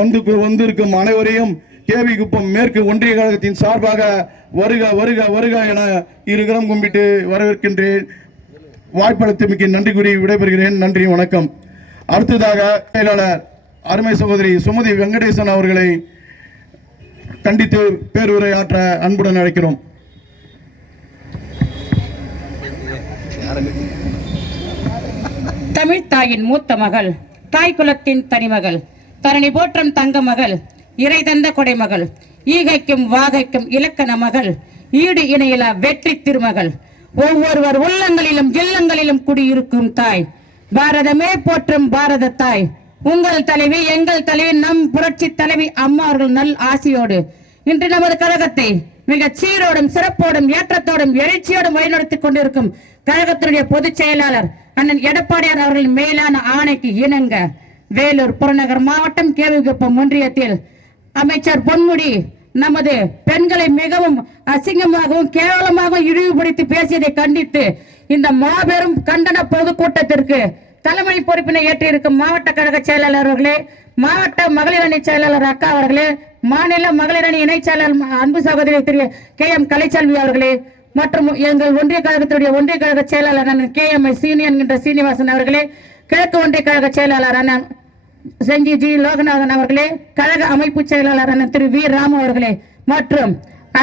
ஒன்றுக்கு வந்திருக்கும் அனைவரையும் கேவி குப்பம் மேற்கு ஒன்றிய கழகத்தின் சார்பாக வருக வருக வருக என இருகரம் கும்பிட்டு வரவேற்கின்றேன். வாய்ப்பளித்தமைக்கு நன்றி கூறி விடைபெறுகிறேன். நன்றி வணக்கம். அடுத்ததாக செயலாளர் அருமை சகோதரி சுமதி வெங்கடேசன் அவர்களை கண்டித்து பேருரை ஆற்ற அன்புடன் அழைக்கிறோம். தமிழ் தாயின் மூத்த மகள் தாய் குலத்தின் தனிமகள். தரணி போற்றும் தங்க மகள் இறை தந்த கொடைமகள் ஈகைக்கும் வாகைக்கும் இலக்கண மகள் ஈடு இணையிலா வெற்றி திருமகள். ஒவ்வொருவர் உள்ளங்களிலும் இல்லங்களிலும் குடியிருக்கும் தாய் பாரதமே போற்றும் பாரத தாய். உங்கள் தலைவி எங்கள் தலைவி நம் புரட்சி தலைவி அம்மா அவர்கள் நல் ஆசையோடு இன்று நமது கழகத்தை மிக சீரோடும் சிறப்போடும் ஏற்றத்தோடும் எழுச்சியோடும் வழிநடத்திக் கொண்டிருக்கும் கழகத்தினுடைய பொதுச் செயலாளர் அண்ணன் எடப்பாடியார் அவர்களின் மேலான ஆணைக்கு இணங்க வேலூர் புறநகர் மாவட்டம் கேள்விக்குப்பம் ஒன்றியத்தில் அமைச்சர் பொன்முடி நமது பெண்களை மிகவும் அசிங்கமாகவும் கேவலமாகவும் இழிவுபடுத்தி பேசியதை கண்டித்து இந்த மாபெரும் கண்டன பொதுக்கூட்டத்திற்கு தலைமை பொறுப்பினை ஏற்றிருக்கும் மாவட்ட கழக செயலாளர் அவர்களே மாவட்ட மகளிர் அணி செயலாளர் அக்கா அவர்களே மாநில மகளிர் அணி இணைச் செயலாளர் அன்பு சகோதரி திரு கே எம் கலைச்செல்வி அவர்களே மற்றும் எங்கள் ஒன்றிய கழகத்தினுடைய ஒன்றிய கழக செயலாளர் கே எம் சீனியன் என்கின்ற சீனிவாசன் அவர்களே கிழக்கு ஒன்றிய கழக செயலாளர் அண்ணன் செஞ்சி ஜி லோகநாதன் அவர்களே கழக அமைப்பு செயலாளரான திரு வி. ராமு அவர்களே மற்றும்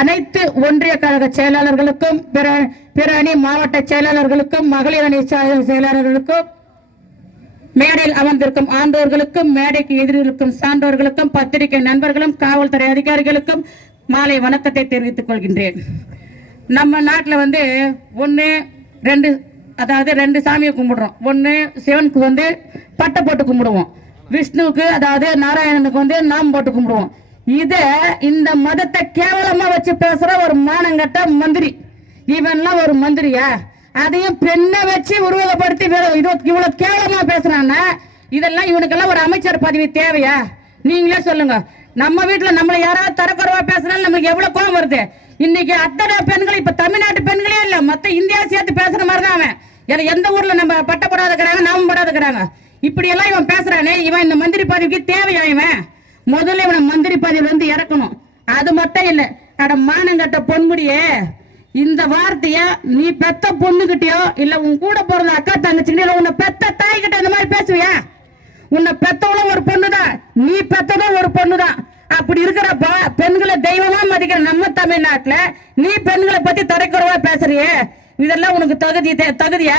அனைத்து ஒன்றிய கழக செயலாளர்களுக்கும் பிற பிற அணி மாவட்ட செயலாளர்களுக்கும் மகளிர் அணி செயலாளர்களுக்கும் மேடையில் அமர்ந்திருக்கும் ஆண்டோர்களுக்கும் மேடைக்கு எதிரிருக்கும் சான்றோர்களுக்கும் பத்திரிகை நண்பர்களும் காவல்துறை அதிகாரிகளுக்கும் மாலை வணக்கத்தை தெரிவித்துக் கொள்கின்றேன். நம்ம நாட்டில் வந்து ஒன்று ரெண்டு அதாவது ரெண்டு சாமியை கும்பிடுறோம். ஒன்று சிவனுக்கு வந்து பட்டை போட்டு கும்பிடுவோம். விஷ்ணுவுக்கு அதாவது நாராயணனுக்கு வந்து நாம் போட்டு கும்பிடுவோம். இத இந்த மதத்தை கேவலமா வச்சு பேசுற ஒரு மானங்கட்ட மந்திரி. இவன்லாம் ஒரு மந்திரியா? அதையும் பெண்ணை வச்சு உருவகப்படுத்தி இவ்வளவு கேவலமா பேசுறான்னா இதெல்லாம் இவனுக்கெல்லாம் ஒரு அமைச்சர் பதவி தேவையா? நீங்களே சொல்லுங்க. நம்ம வீட்டுல நம்மள யாராவது தரக்குறவா பேசுனாலும் நம்மளுக்கு எவ்வளவு கோபம் வருது? இன்னைக்கு அத்தனை பெண்கள் இப்ப தமிழ்நாட்டு பெண்களே இல்ல மத்த இந்தியா சேர்த்து பேசுற மாதிரி தான் அவன் எந்த ஊர்ல நம்ம பட்டப்படாத இருக்கிறாங்க நாம படாத இருக்கிறாங்க எல்லாம் இவன் பேசுறானே இவன் இந்த மந்திரி பதவிக்கு தேவையா இவன்? முதல்ல இவனை மந்திரி பதவியில இருந்து இறக்கணும். அது மட்டும் இல்லை அட மானங்கட்ட பொன்முடியே இந்த வார்த்தைய நீ பெத்த பொண்ணுகிட்டயோ இல்ல உன் கூட பிறந்த அக்கா தங்கச்சிக்கிட்டே இல்ல உன்னை பெத்த தாய்கிட்ட இந்த மாதிரி பேசுவியா? உன்னை பெத்தவளும் ஒரு பொண்ணுதான் நீ பெத்ததும் ஒரு பொண்ணுதான். அப்படி இருக்கிறப்ப பெண்களை தெய்வமா மதிக்கிற நம்ம தமிழ்நாட்டுல நீ பெண்களை பத்தி தரைக்குறவா பேசுறியே? இதெல்லாம் உனக்கு தகுதி தகுதியா?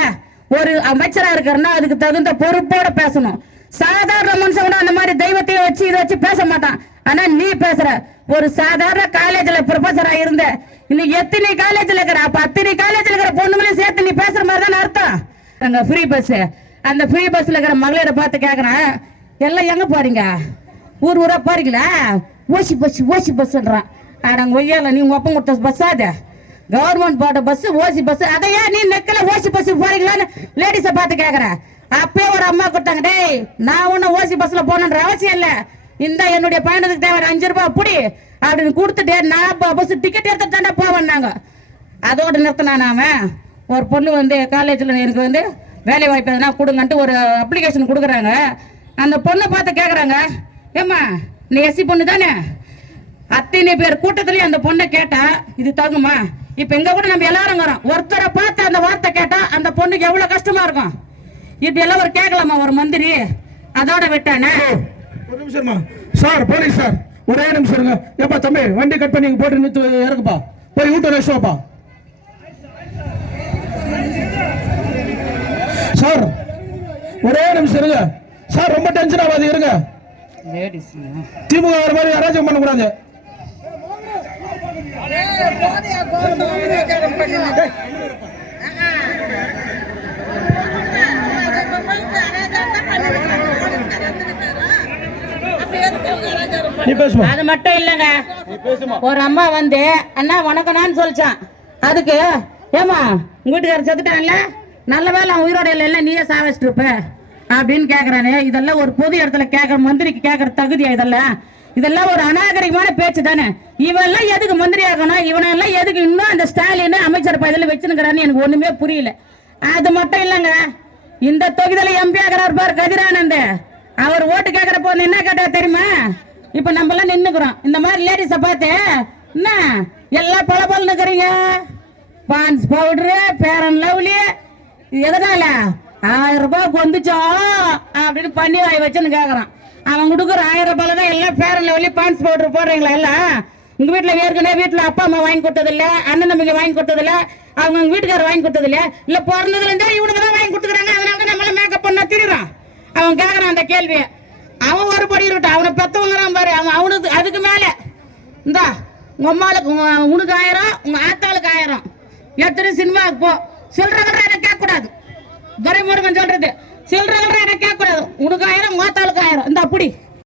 ஒரு அமைச்சரா இருக்கிறன்னா அதுக்கு தகுந்த பொறுப்போட பேசணும். சாதாரண மனுஷன் கூட அந்த மாதிரி தெய்வத்தையும் வச்சு இதை வச்சு பேச மாட்டான். ஆனா நீ பேசுற. ஒரு சாதாரண காலேஜ்ல ப்ரொஃபஸரா இருந்த இன்னைக்கு எத்தனை காலேஜ்ல இருக்கிற அப்ப அத்தனை காலேஜ்ல இருக்கிற பொண்ணுங்களையும் சேர்த்து நீ பேசுற மாதிரி தானே அர்த்தம்? அங்க ஃப்ரீ பஸ் அந்த ஃப்ரீ பஸ்ல இருக்கிற மகளிரை பார்த்து கேக்குறேன் எல்லாம் எங்க போறீங்க? ஊர் ஊரா போறீங்களா? ஓசி பஸ் ஓசி பஸ்ன்றான் அடங்க ஒய்யால நீ உங்க அப்பன் கொடுத்த பஸ் அது? கவர்மெண்ட் போட்ட பஸ் ஓசி பஸ் அதையா நீ நெக்கல ஓசி பஸ் போறீங்களான்னு லேடிஸ பார்த்து கேக்குற. அப்பயே ஒரு அம்மா கொடுத்தாங்க டேய் நான் ஒன்னும் ஓசி பஸ்ல போகணுன்ற அவசியம் இல்ல. இந்த என்னுடைய பயணத்துக்கு தேவை அஞ்சு ரூபாய் புடி. அப்படின்னு கொடுத்துட்டு நான் பஸ் டிக்கெட் எடுத்துட்டு தாண்டா போவேன்னாங்க அதோட நிறுத்தினான் அவன் ஒரு பொண்ணு வந்து காலேஜில் எனக்கு வந்து வேலை வாய்ப்பு எதனா கொடுங்கன்ட்டு ஒரு அப்ளிகேஷன் கொடுக்குறாங்க. அந்த பொண்ணை பார்த்து கேட்குறாங்க ஏம்மா நீ எஸ்சி பொண்ணு தானே அத்தனை பேர் கூட்டத்துலேயும் அந்த பொண்ணை கேட்டா இது தகுமா இப்ப எங்க கூட நம்ம எல்லாரும் ஒருத்தரை பார்த்து அந்த வார்த்தை கேட்டா அந்த பொண்ணுக்கு எவ்வளவு கஷ்டமா இருக்கும்? இப்படி எல்லாம் ஒரு கேட்கலாமா ஒரு மந்திரி? அதோட விட்டானே. ஒரு நிமிஷமா சார் போலீஸ் சார். ஒரே நிமிஷம் இருங்க. ஏப்பா தம்பி வண்டி கட் பண்ணி இங்க போட்டு நிறுத்து இறக்குப்பா போய் வீட்டு ரெஸ்ட் வாப்பா சார் ஒரே நிமிஷம் இருங்க. சார் ரொம்ப டென்ஷன் ஆகாது இருங்க. திமுக வர மாதிரி அராஜகம் பண்ணக்கூடாது. அது மட்டும் இல்லைங்க. ஒரு அம்மா வந்து அண்ணா வணக்கம்னான்னு சொல்லிச்சான். அதுக்கு ஏமா உங்க வீட்டுக்காரர் செத்துட்டான்ல நல்ல வேலை அவன் உயிரோட இல்லை நீயே சாவச்சிட்டு இருப்ப. அப்படின்னு கேக்குறானே. இதெல்லாம் ஒரு பொது இடத்துல கேட்கற மந்திரிக்கு கேட்கற தகுதியா இதெல்லாம்? இதெல்லாம் ஒரு அநாகரிகமான பேச்சு தானே? இவெல்லாம் எதுக்கு மந்திரி ஆகணும்? இவனெல்லாம் எதுக்கு இன்னும் அந்த ஸ்டாலின் அமைச்சர் பதவியில் வச்சுனுக்கிறான்னு எனக்கு ஒண்ணுமே புரியல. அது மட்டும் இல்லைங்க. இந்த தொகுதியில எம்பி ஆகிறார் பார் கதிரானந்த. அவர் ஓட்டு கேட்கற போது என்ன கேட்டா தெரியுமா? இப்ப நம்ம எல்லாம் நின்னுக்கிறோம். இந்த மாதிரி லேடிஸை பார்த்து என்ன? எல்லாம் பல பல நிக்கிறீங்க பான்ஸ் பவுடரு பேரன் லவ்லி எதனால? ஆயிரம் ரூபாய் வந்துச்சோ அப்படின்னு பண்ணி வாய் வச்சுன்னு கேக்குறான் அவன் கொடுக்குற ஆயிரம் ரூபாய் தான் எல்லாம் பேரன் லவ்லி பான்ஸ் பவுடர் போடுறீங்களா எல்லாம்? உங்க வீட்டுல ஏற்கனவே வீட்டுல அப்பா அம்மா வாங்கி கொடுத்ததில்ல அண்ணன் தம்பிங்க வாங்கி கொடுத்ததில்ல அவங்க அவங்க உங்க வீட்டுக்காரர் வாங்கி கொடுத்ததில்ல. இல்ல பிறந்ததுல இருந்தே இவனுக்கு தான் வாங்கி கொடுத்துக்கிறாங்க அதனால தான் நம்மள மேக்கப் பண்ணா திரிறான் அவன் கேட்குறான் அந்த கேள்வியை. அவன் ஒரு படி இருக்கட்டும் அவனை பெத்தவங்கிறான் பாரு அவன் அவனுக்கு அதுக்கு மேல. இந்தா உங்க அம்மாளுக்கு உனக்கு ஆயிரம் உங்க ஆத்தாளுக்கு ஆயிரம். எத்தனை சினிமாவுக்கு போ. சில்லற எனக்கு கேட்க கூடாது துரைமுருகன் சொல்றது சில்லற எனக்கு கேட்கக்கூடாது. உனக்கு ஆயிரம் மோத்தாளுக்கு ஆயிரம். இந்த அப்படி